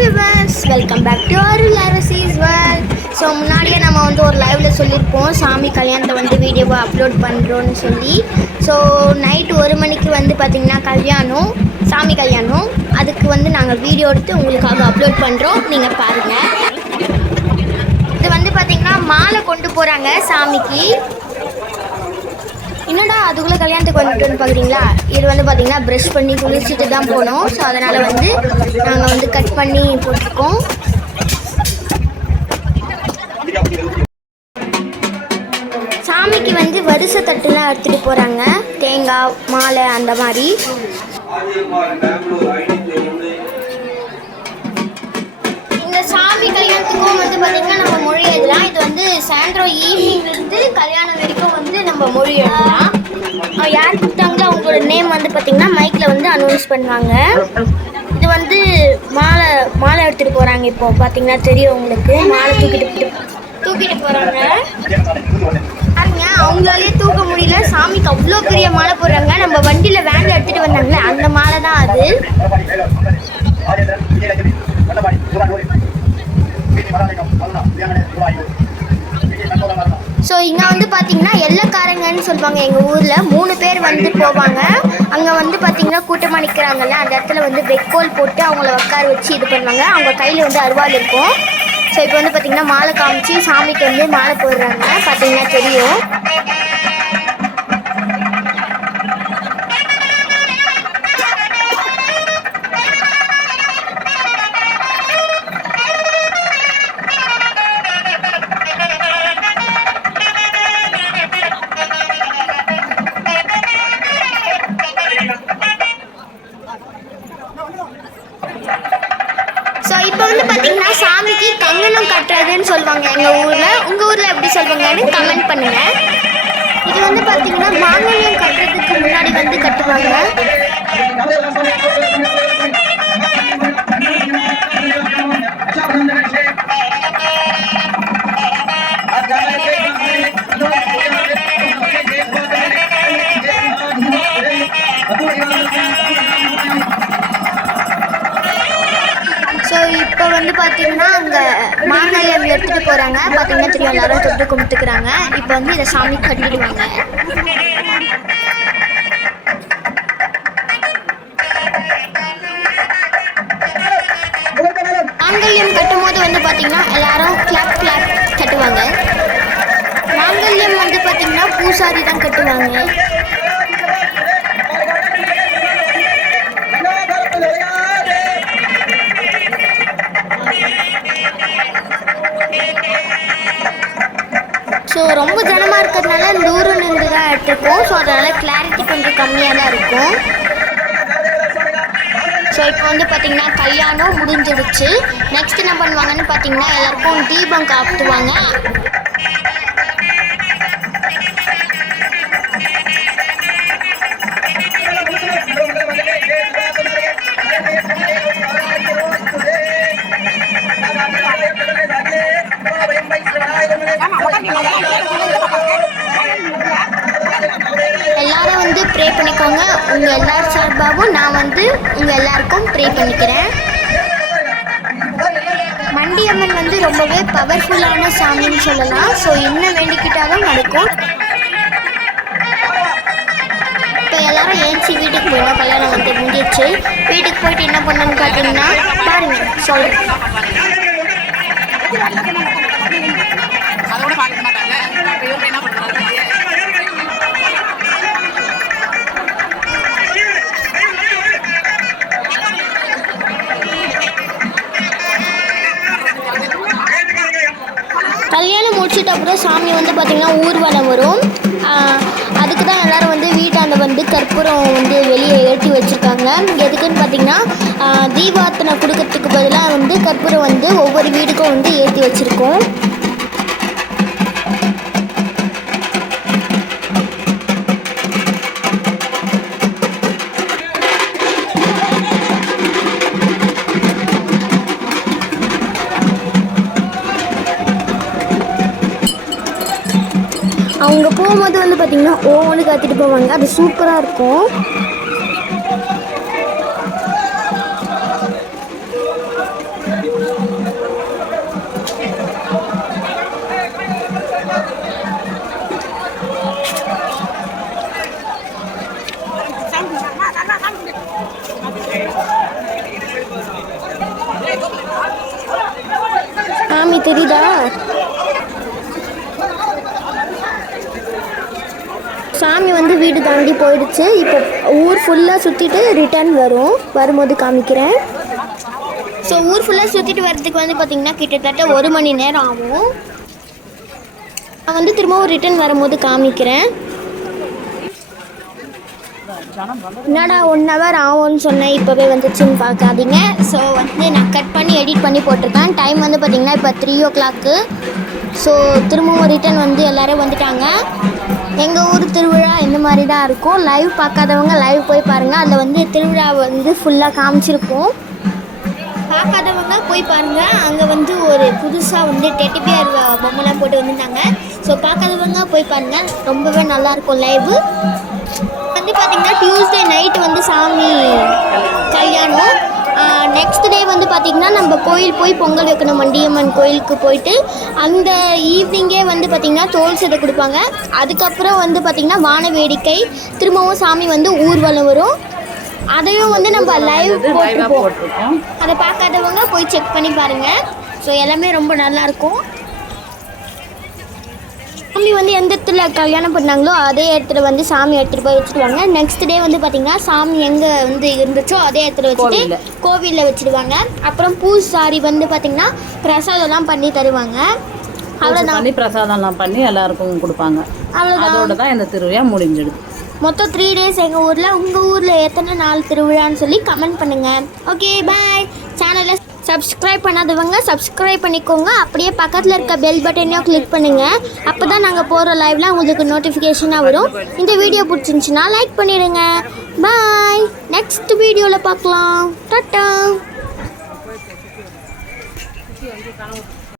Viewers, welcome back to Arul Arasi's world. So முன்னாடியே நம்ம வந்து ஒரு லைவில் சொல்லியிருப்போம் சாமி கல்யாணத்தை வந்து வீடியோவை அப்லோட் பண்ணுறோன்னு சொல்லி. ஸோ நைட்டு 1 மணிக்கு வந்து பார்த்திங்கன்னா சாமி கல்யாணம். அதுக்கு வந்து நாங்கள் வீடியோ எடுத்து உங்களுக்காக அப்லோட் பண்ணுறோம், நீங்கள் பாருங்கள். இது வந்து பார்த்திங்கன்னா மாலை கொண்டு போகிறாங்க சாமிக்கு. என்னடா அதுக்குள்ளே கல்யாணத்துக்கு வந்துட்டோன்னு பார்க்குறீங்களா? இது வந்து பார்த்திங்கன்னா ப்ரஷ் பண்ணி குளிச்சுட்டு தான் போனோம். ஸோ அதனால் வந்து நாங்கள் வந்து கட் பண்ணி போட்டிருக்கோம். சாமிக்கு வந்து வரிசை தட்டுலாம் எடுத்துகிட்டு போகிறாங்க, தேங்காய் மாலை அந்த மாதிரி. இந்த சாமி கல்யாணத்துக்கும் வந்து பார்த்திங்கன்னா நம்ம மொழி எழுதலாம். இது வந்து சாயந்தரம் ஈவினிங்லேருந்து கல்யாணம் வரைக்கும் வந்து நம்ம மொழி எழுதலாம். யார் கூப்பிட்டாங்களோ அவங்களோட நேம் வந்து பார்த்திங்கன்னா மைக்கில் வந்து அனௌன்ஸ் பண்ணுவாங்க. இது வந்து மாலை எடுத்துகிட்டு போகிறாங்க. இப்போ பார்த்திங்கன்னா தெரியும் உங்களுக்கு, மாலை தூக்கிட்டு போகிறாங்க. பாருங்க, அவங்களாலே தூக்க முடியல, சாமிக்கு அவ்வளோ பெரிய மாலை போடுறாங்க. நம்ம வண்டியில் வேனில் எடுத்துகிட்டு வந்தாங்களே அந்த மாலை தான் அது. ஸோ இங்கே வந்து பார்த்தீங்கன்னா எல்லக்காரங்கன்னு சொல்லுவாங்க. எங்கள் ஊரில் 3 பேர் வந்து போவாங்க. அங்கே வந்து பார்த்தீங்கன்னா கூட்டமாக நிற்கிறாங்கல்ல, அந்த இடத்துல வந்து வெக்கோல் போட்டு அவங்கள உட்கார வச்சு இது பண்ணுவாங்க. அவங்க கையில் வந்து அருவாள் இருக்கும். ஸோ இப்போ வந்து பார்த்தீங்கன்னா மாலை காமிச்சு சாமிக்கு வந்து மாலை போடுறாங்க, பார்த்தீங்கன்னா தெரியும். ஸோ இப்போ வந்து பார்த்தீங்கன்னா சாமிக்கு கங்கணம் கட்டுறதுன்னு சொல்லுவாங்க எங்கள் ஊரில். உங்கள் ஊரில் எப்படி சொல்லுவாங்கன்னு கமெண்ட் பண்ணுங்கள். இது வந்து பார்த்தீங்கன்னா மாங்கல்யம் கட்டுறதுக்கு முன்னாடி வந்து கட்டுவாங்க. ஸோ இப்போ வந்து பார்த்தீங்கன்னா அங்கே மாங்கல்யம் எடுத்துகிட்டு போகிறாங்க. பார்த்தீங்கன்னா தெரியும், எல்லாரும் தொட்டு கும்பிட்டுக்கிறாங்க. இப்போ வந்து இதை சாமி கட்டிடுவாங்க. மாங்கல்யம் கட்டும் போது வந்து பார்த்தீங்கன்னா எல்லாரும் கிளாப் கட்டுவாங்க. மாங்கல்யம் வந்து பார்த்தீங்கன்னா பூசாரி தான் கட்டுவாங்க. ஸோ ரொம்ப ஜனமாக இருக்கிறதுனால தூரம் நின்று தான் எடுத்துருக்கோம். ஸோ அதனால் கிளாரிட்டி கொஞ்சம் கம்மியாக தான் இருக்கும். ஸோ இப்போ வந்து பார்த்திங்கன்னா கல்யாணம் முடிஞ்சிடுச்சு. நெக்ஸ்ட் என்ன பண்ணுவாங்கன்னு பார்த்தீங்கன்னா எல்லாருக்கும் தீபம் காட்டுவாங்க. எல்லாரும் வந்து ப்ரே பண்ணிக்கோங்க. உங்கள் எல்லார் சார்பாகவும் நான் வந்து உங்கள் எல்லாருக்கும் ப்ரே பண்ணிக்கிறேன். மண்டியம்மன் வந்து ரொம்பவே பவர்ஃபுல்லான சாமின்னு சொல்லலாம். ஸோ என்ன வேண்டிக்கிட்டாலும் நடக்கும். இப்போ எல்லாரும் ஏஞ்சி வீட்டுக்கு போயிடும். கல்யாணம் வந்து முடிஞ்சிச்சு. வீட்டுக்கு போயிட்டு என்ன பண்ணணும்னு பார்த்தீங்கன்னா பாருங்கள், சொல்கிறேன். கல்யாணம் முடிச்சிட்ட அப்புறம் சாமி வந்து பார்த்திங்கன்னா ஊர்வலம் வரும். அதுக்கு தான் எல்லோரும் வந்து வீட்டாண்ட வந்து கற்பூரம் வந்து வெளியே ஏற்றி வச்சுருக்காங்க. எதுக்குன்னு பார்த்திங்கன்னா தீபார்த்தனை கொடுக்கறதுக்கு பதிலாக வந்து கற்பூரம் வந்து ஒவ்வொரு வீடுக்கும் வந்து ஏற்றி வச்சுருக்கோம். அவங்க போகும்போது வந்து பார்த்திங்கன்னா ஓன்னு காத்திட்டு போவாங்க. அது சூப்பராக இருக்கும். தெரியுதா? சாமி வந்து வீடு தாண்டி போயிடுச்சு. இப்போ ஊர் ஃபுல்லாக சுற்றிட்டு ரிட்டர்ன் வரும்போது காமிக்கிறேன். ஸோ ஊர் ஃபுல்லாக சுற்றிட்டு வர்றதுக்கு வந்து பார்த்திங்கன்னா கிட்டத்தட்ட 1 மணி நேரம் ஆகும். நான் வந்து திரும்பவும் ரிட்டர்ன் வரும்போது காமிக்கிறேன். என்னடா 1 ஹவர் ஆகும்னு சொன்னேன், இப்போவே வந்துச்சுன்னு பார்க்காதீங்க. ஸோ வந்து நான் கட் பண்ணி எடிட் பண்ணி போட்டிருக்கேன். டைம் வந்து பார்த்திங்கன்னா இப்போ 3 o'clock. ஸோ திரும்பவும் ரிட்டர்ன் வந்து எல்லோரும் வந்துட்டாங்க. எங்கள் ஊர் திருவிழா இந்த மாதிரி தான் இருக்கும். லைவ் பார்க்காதவங்க லைவ் போய் பாருங்கள். அதில் வந்து திருவிழா வந்து ஃபுல்லாக காமிச்சிருப்போம். பார்க்காதவங்க போய் பாருங்கள். அங்கே வந்து ஒரு புதுசாக வந்து டெட்டிபியர் பொம்மைலாம் போட்டு வந்துட்டாங்க. ஸோ பார்க்காதவங்க போய் பாருங்கள், ரொம்பவே நல்லாயிருக்கும் லைவு. வந்து பார்த்திங்கன்னா டியூஸ்டே நைட்டு வந்து சாமி கல்யாணம். நெக்ஸ்ட் டே வந்து பார்த்திங்கன்னா நம்ம கோயில் போய் பொங்கல் வைக்கணும். மண்டியம்மன் கோயிலுக்கு போயிட்டு அந்த ஈவினிங்கே வந்து பார்த்திங்கன்னா தோல் சதை கொடுப்பாங்க. அதுக்கப்புறம் வந்து பார்த்திங்கன்னா வான வேடிக்கை, திரும்பவும் சாமி வந்து ஊர்வலம் வரும். அதையும் வந்து நம்ம லைவ் போட்டிருப்போம். அதை பார்க்காதவங்க போய் செக் பண்ணி பாருங்கள். ஸோ எல்லாமே ரொம்ப நல்லாயிருக்கும். சாமி வந்து எந்த இடத்துல கல்யாணம் பண்ணாங்களோ அதே இடத்துல வந்து சாமி எடுத்துகிட்டு போய் வச்சுடுவாங்க. நெக்ஸ்ட் டே வந்து பார்த்திங்கன்னா சாமி எங்கே வந்து இருந்துச்சோ அதே இடத்துல வச்சுட்டு கோவிலில் வச்சுடுவாங்க. அப்புறம் பூசாரி வந்து பார்த்திங்கன்னா பிரசாதம்லாம் பண்ணி தருவாங்க. அவ்வளோதான், பிரசாதம்லாம் பண்ணி எல்லாருக்கும் கொடுப்பாங்க. அவ்வளோதான், தான் இந்த திருவிழா முடிஞ்சிடுது. மொத்தம் 3 days எங்கள் ஊரில். உங்கள் ஊரில் எத்தனை நாள் திருவிழான்னு சொல்லி கமெண்ட் பண்ணுங்கள். Okay bye. சேனலை சப்ஸ்கிரைப் பண்ணாதவங்க சப்ஸ்கிரைப் பண்ணிக்கோங்க. அப்படியே பக்கத்தில் இருக்க பெல் பட்டனையும் கிளிக் பண்ணுங்கள். அப்போ தான் நாங்கள் போகிற லைவ்லாம் உங்களுக்கு நோட்டிஃபிகேஷனாக வரும். இந்த வீடியோ பிடிச்சிருந்துச்சின்னா லைக் பண்ணிடுங்க. பாய். நெக்ஸ்ட் வீடியோவில் பார்க்கலாம். டாட்டா.